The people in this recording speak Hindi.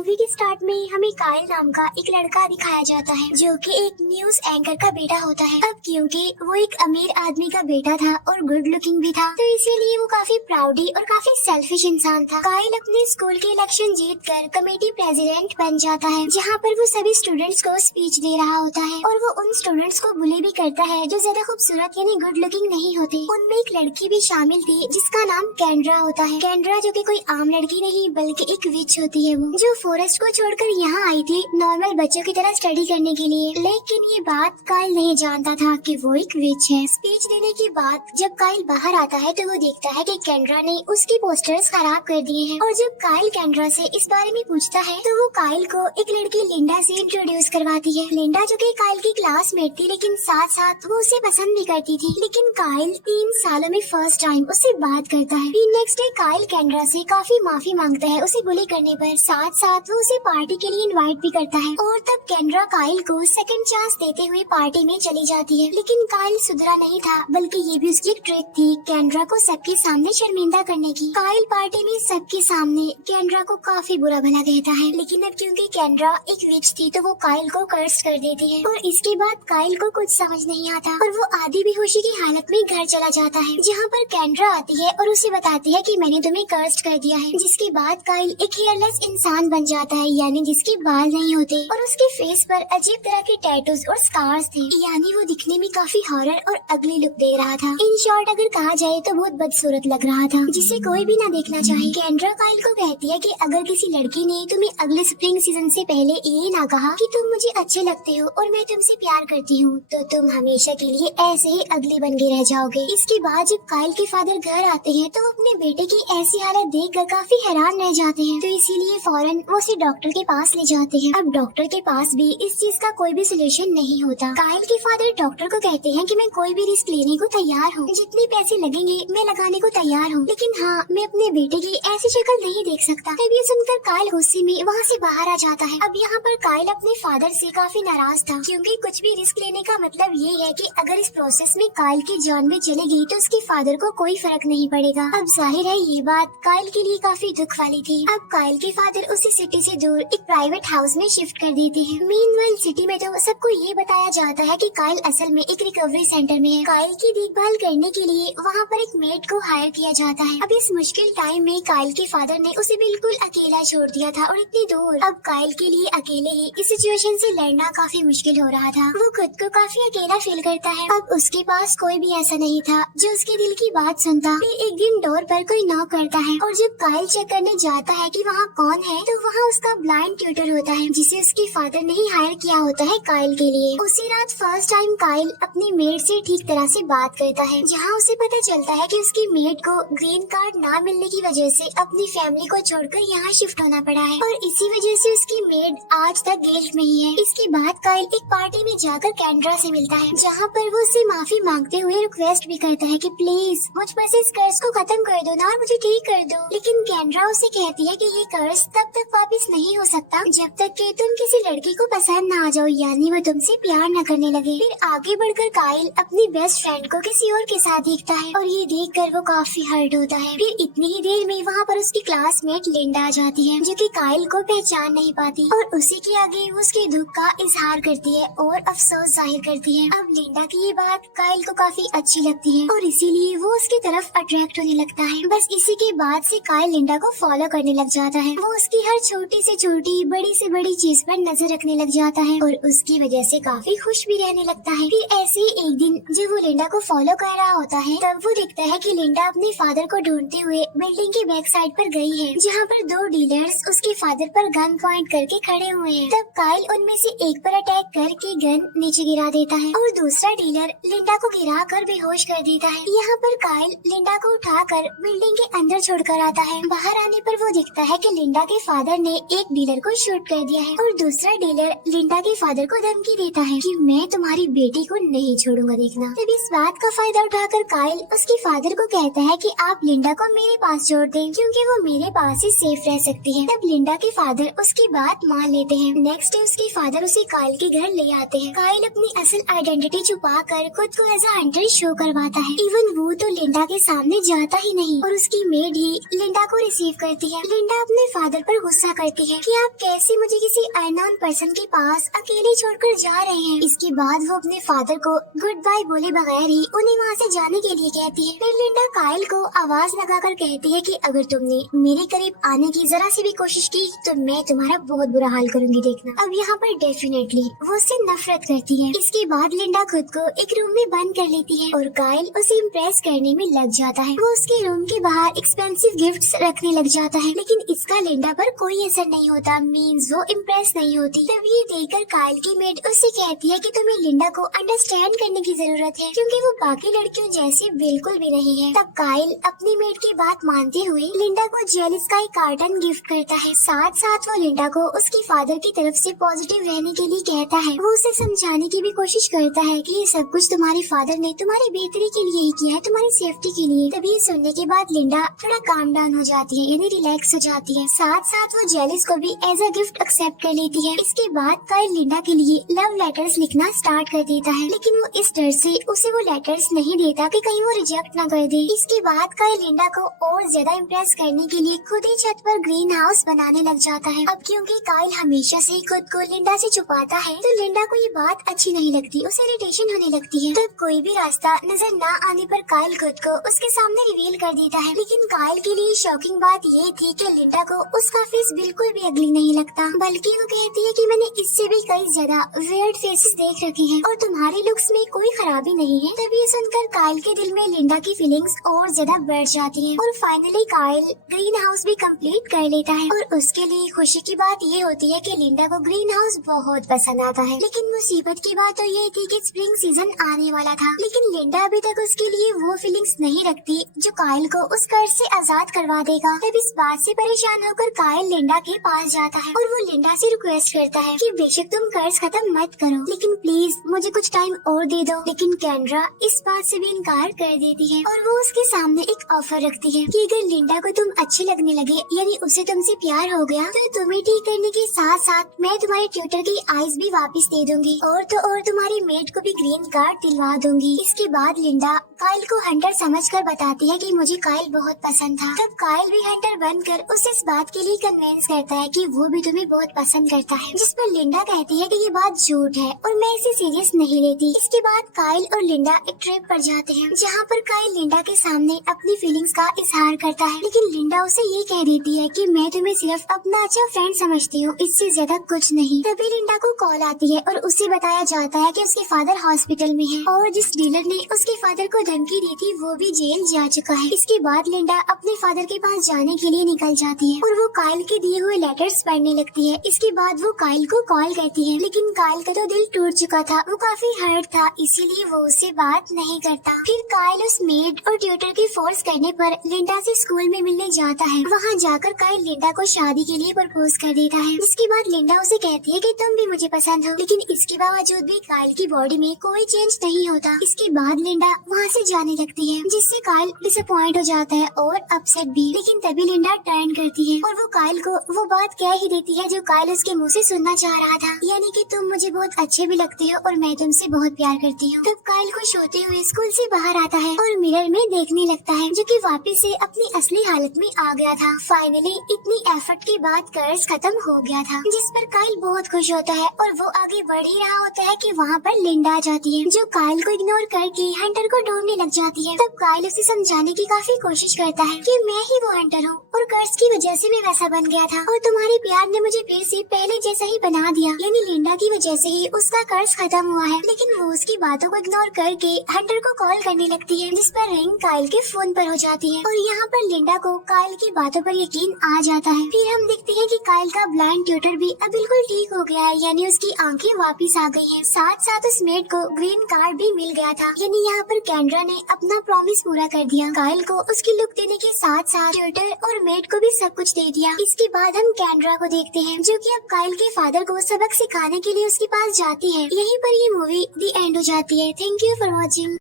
मूवी के स्टार्ट में हमें कायल नाम का एक लड़का दिखाया जाता है जो कि एक न्यूज एंकर का बेटा होता है। अब क्योंकि वो एक अमीर आदमी का बेटा था और गुड लुकिंग भी था, तो इसीलिए वो काफी प्राउडी और काफी सेल्फिश इंसान था। कायल अपने स्कूल के इलेक्शन जीत कर कमेटी प्रेसिडेंट बन जाता है, जहाँ पर वो सभी स्टूडेंट्स को स्पीच दे रहा होता है और वो उन स्टूडेंट्स को बुली भी करता है जो ज्यादा खूबसूरत यानी गुड लुकिंग नहीं होते। उनमें एक लड़की भी शामिल थी जिसका नाम कैंड्रा होता है। कैंड्रा जो कि कोई आम लड़की नहीं बल्कि एक विच होती है, वो जो फॉरेस्ट को छोड़कर यहाँ आई थी नॉर्मल बच्चों की तरह स्टडी करने के लिए। लेकिन ये बात कायल नहीं जानता था कि वो एक विच है। स्पीच देने के बाद जब कायल बाहर आता है तो वो देखता है कि कैंड्रा ने उसकी पोस्टर्स खराब कर दिए हैं। और जब कायल कैंड्रा से इस बारे में पूछता है तो वो कायल को एक लड़की लिंडा से इंट्रोड्यूस करवाती है। लिंडा जो कि कायल की क्लासमेट थी, लेकिन साथ साथ वो उसे पसंद भी करती थी। लेकिन कायल 3 सालों में फर्स्ट टाइम उससे बात करता है। फिर नेक्स्ट डे कायल कैंड्रा से काफी माफी मांगता है उसे बुली करने पर। साथ साथ वो उसे पार्टी के लिए इनवाइट भी करता है और तब कैंड्रा कायल को सेकंड चांस देते हुए पार्टी में चली जाती है। लेकिन कायल सुधरा नहीं था, बल्कि ये भी उसकी एक ट्रिक थी कैंड्रा को सबके सामने शर्मिंदा करने की। कायल पार्टी में सबके सामने कैंड्रा को काफी बुरा भला कहता है, लेकिन अब क्योंकि कैंड्रा एक विच थी तो वो कायल को कर्स कर देती है। और इसके बाद कायल को कुछ समझ नहीं आता और वो आधी बेहोशी की हालत में घर चला जाता है, जहाँ पर कैंड्रा आती है और उसे बताती है कि मैंने तुम्हें कर्स कर दिया है। जिसके बाद कायल एक हेयरलेस इंसान बन जाता है, यानी जिसके बाल नहीं होते और उसके फेस पर अजीब तरह के टैटूज और स्कार्स थे, यानी वो दिखने में काफी हॉरर और अगली लुक दे रहा था। इन शॉर्ट अगर कहा जाए तो बहुत बदसूरत लग रहा था, जिसे कोई भी ना देखना चाहे। कैंड्रा कायल को कहती है कि अगर किसी लड़की ने तुम्हें अगले स्प्रिंग सीजन से पहले ये ना कहा कि तुम मुझे अच्छे लगते हो और मैं तुमसे प्यार करती हूँ, तो तुम हमेशा के लिए ऐसे ही अगली बन के रह जाओगे। इसके बाद जब कायल के फादर घर आते हैं तो वो अपने बेटे की ऐसी हालत देखकर काफी हैरान रह जाते हैं, तो इसीलिए फौरन वो उसे डॉक्टर के पास ले जाते हैं। अब डॉक्टर के पास भी इस चीज का कोई भी सोल्यूशन नहीं होता। कायल के फादर डॉक्टर को कहते हैं कि मैं कोई भी रिस्क लेने को तैयार हूँ, जितने पैसे लगेंगे मैं लगाने को तैयार हूँ, लेकिन हाँ मैं अपने बेटे की ऐसी शक्ल नहीं देख सकता। तब ये सुनकर कायल गुस्से में वहाँ से बाहर आ जाता है। अब यहाँ पर कायल अपने फादर से काफी नाराज था, क्योंकि कुछ भी रिस्क लेने का मतलब ये है कि अगर इस प्रोसेस में कायल की जान भी चलेगी तो उसके फादर को कोई फर्क नहीं पड़ेगा। अब जाहिर है ये बात कायल के लिए काफी दुख वाली थी। अब कायल के फादर उसे सिटी से दूर एक प्राइवेट हाउस में शिफ्ट कर देते हैं। मीनवाइल सिटी में तो सबको ये बताया जाता है कि कायल असल में एक रिकवरी सेंटर में है। कायल की देखभाल करने के लिए वहाँ पर एक मेड को हायर किया जाता है। अब इस मुश्किल टाइम में कायल के फादर ने उसे बिल्कुल अकेला छोड़ दिया था और इतनी दूर। अब कायल के लिए अकेले ही इस सिचुएशन से लड़ना काफी मुश्किल हो रहा था। वो खुद को काफी अकेला फील करता है। अब उसके पास कोई भी ऐसा नहीं था जो उसके दिल की बात सुनता। फिर एक दिन डोर पर कोई नॉक करता है और जब कायल चेक करने जाता है कि वहाँ कौन है, तो वहाँ उसका ब्लाइंड ट्यूटर होता है, जिसे उसके फादर ने ही हायर किया होता है कायल के लिए। उसी रात फर्स्ट टाइम कायल अपनी मेड से ठीक तरह से बात करता है, जहाँ उसे पता चलता है कि उसकी मेड को ग्रीन कार्ड ना मिलने की वजह से अपनी फैमिली को छोड़कर यहाँ शिफ्ट होना पड़ा है और इसी वजह से उसकी मेड आज तक गिल्ट में ही है। इसके बाद कायल एक पार्टी में जाकर कैंड्रा से मिलता है, जहाँ पर वो उससे माफी मांगते हुए रिक्वेस्ट भी करता है कि प्लीज मुझ पर से इस कर्ज को खत्म कर दो ना और मुझे ठीक कर दो। लेकिन कैंड्रा उसे कहती है कि ये कर्ज तब तक वापस नहीं हो सकता जब तक कि तुम किसी लड़की को पसंद ना आ जाओ, यानी वो तुमसे प्यार न करने लगे। फिर आगे बढ़कर कायल अपनी बेस्ट फ्रेंड को किसी और के साथ देखता है और ये देखकर वो काफी हर्ट होता है। फिर इतनी ही देर में वहाँ पर उसकी क्लासमेट लिंडा आ जाती है, जो कि कायल को पहचान नहीं पाती और उसी के आगे वो उसके दुख का इजहार करती है और अफसोस जाहिर करती है। अब लिंडा की ये बात कायल को काफी अच्छी लगती है और इसीलिए वो उसकी तरफ अट्रैक्ट होने लगता है। बस इसी के बाद से कायल लिंडा को फॉलो करने लग जाता है। वो उसकी हर छोटी से छोटी बड़ी से बड़ी चीज पर नजर रखने लग जाता है और उसकी वजह से काफी खुश भी रहने लगता है। फिर ऐसे ही एक दिन जब वो लिंडा को फॉलो कर रहा होता है, तब वो देखता है कि लिंडा अपने फादर को ढूंढते हुए बिल्डिंग की बैक साइड पर गई है, जहाँ पर 2 डीलर्स उसके फादर पर गन पॉइंट करके खड़े हुए हैं। तब कायल उनमें से एक पर अटैक करके गन नीचे गिरा देता है और दूसरा डीलर लिंडा को गिरा कर बेहोश कर देता है। यहाँ पर कायल लिंडा को उठाकर बिल्डिंग के अंदर छोड़कर आता है। बाहर आने पर वो देखता है कि लिंडा के फादर ने एक डीलर को शूट कर दिया है और दूसरा डीलर लिंडा के फादर को धमकी देता है कि मैं तुम्हारी बेटी को नहीं छोड़ूंगा देखना। तब इस बात का फायदा उठाकर कायल उसके फादर को कहता है कि आप लिंडा को मेरे पास छोड़ दें, क्योंकि वो मेरे पास ही सेफ रह सकती है। तब लिंडा के फादर उसकी बात मान लेते हैं। नेक्स्ट डे उसके फादर उसे कायल के घर ले आते हैं। कायल अपनी असल आइडेंटिटी छुपा कर खुद को एज अ हंटर शो करवाता है। इवन वो तो लिंडा के सामने जाता ही नहीं और उसकी मेड ही लिंडा को रिसीव करती है। लिंडा अपने फादर पर गुस्सा गुस्सा करती है कि आप कैसे मुझे किसी अननोन पर्सन के पास अकेले छोड़कर जा रहे हैं। इसके बाद वो अपने फादर को गुड बाय बोले बगैर ही उन्हें वहाँ से जाने के लिए कहती है। फिर लिंडा काइल को आवाज लगाकर कहती है कि अगर तुमने मेरे करीब आने की जरा सी भी कोशिश की तो मैं तुम्हारा बहुत बुरा हाल करूंगी, देखना। अब यहाँ पर डेफिनेटली वो उससे नफरत करती है। इसके बाद लिंडा खुद को एक रूम में बंद कर लेती है और काइल उसे इम्प्रेस करने में लग जाता है। वो उसके रूम के बाहर एक्सपेंसिव गिफ्ट्स रखने लग जाता है, लेकिन इसका लिंडा पर कोई असर नहीं होता। मींस वो इम्प्रेस नहीं होती। तब ये देखकर काइल की मेड उससे कहती है कि तुम्हें लिंडा को अंडरस्टैंड करने की जरूरत है, क्योंकि वो बाकी लड़कियों जैसी बिल्कुल भी नहीं है। तब काइल अपनी मेड की बात मानते हुए लिंडा को जेलिस का एक कार्टन गिफ्ट करता है। साथ साथ वो लिंडा को उसके फादर की तरफ से पॉजिटिव रहने के लिए कहता है। वो उसे समझाने की भी कोशिश करता है कि ये सब कुछ तुम्हारे फादर ने तुम्हारी बेहतरी के लिए ही किया है, तुम्हारी सेफ्टी के लिए। तभी सुनने के बाद लिंडा थोड़ा काम डाउन हो जाती है, यानी रिलैक्स हो जाती है। साथ साथ वो जेलिस को भी एज अ गिफ्ट एक्सेप्ट कर लेती है। इसके बाद काइल लिंडा के लिए लव लेटर्स लिखना स्टार्ट कर देता है, लेकिन वो इस डर से उसे वो लेटर्स नहीं देता कि कहीं वो रिजेक्ट ना कर दे। इसके बाद काइल लिंडा को और ज्यादा इम्प्रेस करने के लिए खुद ही छत पर ग्रीन हाउस बनाने लग जाता है। अब क्योंकि काइल हमेशा से खुद को लिंडा से छुपाता है, तो लिंडा को ये बात अच्छी नहीं लगती, उसे इरिटेशन होने लगती है। तब कोई भी रास्ता नजर न आने पर काइल खुद को उसके सामने रिवील कर देता है। लेकिन काइल के लिए शॉकिंग बात ये थी कि लिंडा को उसका फेस बिल्कुल भी अगली नहीं लगता, बल्कि वो कहती है कि मैंने इससे भी कई ज्यादा वियर्ड फेसेस देख रखे हैं और तुम्हारे लुक्स में कोई खराबी नहीं है। तभी सुनकर काइल के दिल में लिंडा की फीलिंग्स और ज्यादा बढ़ जाती है और फाइनली काइल ग्रीन हाउस भी कंप्लीट कर लेता है। और उसके लिए खुशी की बात ये होती है कि लिंडा को ग्रीन हाउस बहुत पसंद आता है। लेकिन मुसीबत की बात तो ये थी कि स्प्रिंग सीजन आने वाला था, लेकिन लिंडा अभी तक उसके लिए वो फीलिंग्स नहीं रखती जो काइल को उस कर्ज से आजाद करवा देगा। तब इस बात से परेशान होकर काइल लिंडा के पास जाता है और वो लिंडा से रिक्वेस्ट करता है कि बेशक तुम कर्ज खत्म मत करो, लेकिन प्लीज मुझे कुछ टाइम और दे दो। लेकिन कैंड्रा इस बात से भी इनकार कर देती है और वो उसके सामने एक ऑफर रखती है कि अगर लिंडा को तुम अच्छे लगने लगे, यानी उसे तुमसे प्यार हो गया, तो तुम्हें ठीक करने के साथ साथ मैं तुम्हारे ट्यूटर की आइज भी वापस दे दूंगी और तो और तुम्हारी मेड को भी ग्रीन कार्ड दिलवा दूंगी। इसके बाद लिंडा काइल को हंटर समझकर बताती है कि मुझे काइल बहुत पसंद था। तब काइल भी हंटर बनकर उसे इस बात के लिए कन्विंस करता है कि वो भी तुम्हें बहुत पसंद करता है, जिस पर लिंडा कहती है कि ये बात झूठ है और मैं इसे सीरियस नहीं लेती। इसके बाद काइल और लिंडा एक ट्रिप पर जाते हैं, जहाँ पर काइल लिंडा के सामने अपनी फीलिंग्स का इजहार करता है, लेकिन लिंडा उसे ये कह देती है कि मैं तुम्हें सिर्फ अपना अच्छा फ्रेंड समझती हूँ, इससे ज्यादा कुछ नहीं। तभी लिंडा को कॉल आती है और उसे बताया जाता है कि उसके फादर हॉस्पिटल में है और जिस डीलर ने उसके फादर को धमकी दी थी वो भी जेल जा चुका है। इसके बाद लिंडा अपने फादर के पास जाने के लिए निकल जाती है और वो काइल के दिए हुए लेटर्स पढ़ने लगती है। इसके बाद वो काइल को कॉल करती है, लेकिन काइल का तो दिल टूट चुका था, वो काफी हर्ट था, इसीलिए वो उससे बात नहीं करता। फिर काइल उस मेड और ट्यूटर की फोर्स करने पर लिंडा से स्कूल में मिलने जाता है। वहाँ जाकर काइल लिंडा को शादी के लिए प्रपोज कर देता है। जिसके बाद लिंडा उसे कहती है कि तुम भी मुझे पसंद हो, लेकिन इसके बावजूद भी काइल की बॉडी में कोई चेंज नहीं होता। इसके बाद लिंडा वहाँ से जाने लगती है, जिससे काइल डिसअपॉइंट हो जाता है और अपसेट भी। लेकिन तभी लिंडा टर्न करती है और वो काइल को वो बात कह ही देती है जो काइल उसके मुंह से सुनना चाह रहा था, यानी कि तुम मुझे बहुत अच्छे भी लगते हो और मैं तुमसे बहुत प्यार करती हूँ। तब काइल खुश होते हुए स्कूल से बाहर आता है और मिरर में देखने लगता है, जो कि वापस से अपनी असली हालत में आ गया था। फाइनली इतनी एफर्ट के बाद कर्ज खत्म हो गया था, जिस पर काइल बहुत खुश होता है और वो आगे बढ़ ही रहा होता है कि वहाँ पर लिंडा आ जाती है, जो काइल को इग्नोर करके हंटर को ढूंढने लग जाती है। तब काइल उसे समझाने की काफी कोशिश करता है कि मैं ही वो हंटर हूँ और कर्ज की वजह से मैं वैसा बन गया था और तुम्हारे प्यार ने मुझे फिर से पहले जैसा ही बना दिया, यानी लिंडा की वजह से ही उसका कर्ज खत्म हुआ है। लेकिन वो उसकी बातों को इग्नोर करके हंटर को कॉल करने लगती है, जिस पर रिंग काइल के फोन पर हो जाती है और यहाँ पर लिंडा को काइल की बातों पर यकीन आ जाता है। फिर हम देखते हैं कि काइल का ब्लाइंड ट्यूटर भी अब बिल्कुल ठीक हो गया है, यानी उसकी आंखें वापस आ गई हैं। साथ साथ उस मेड को ग्रीन कार्ड भी मिल गया था, यानी यहाँ पर कैंड्रा ने अपना प्रॉमिस पूरा कर दिया। काइल को उसकी लुक देने के साथ साथ ट्यूटर और मेड को भी सब कुछ दे दिया। इसके बाद हम कैंड्रा को देखते हैं, जो कि अब काइल के फादर को सबक सिखाने के लिए उसके पास जाती है। यहीं पर ये मूवी दी एंड हो जाती है। Thank you for watching.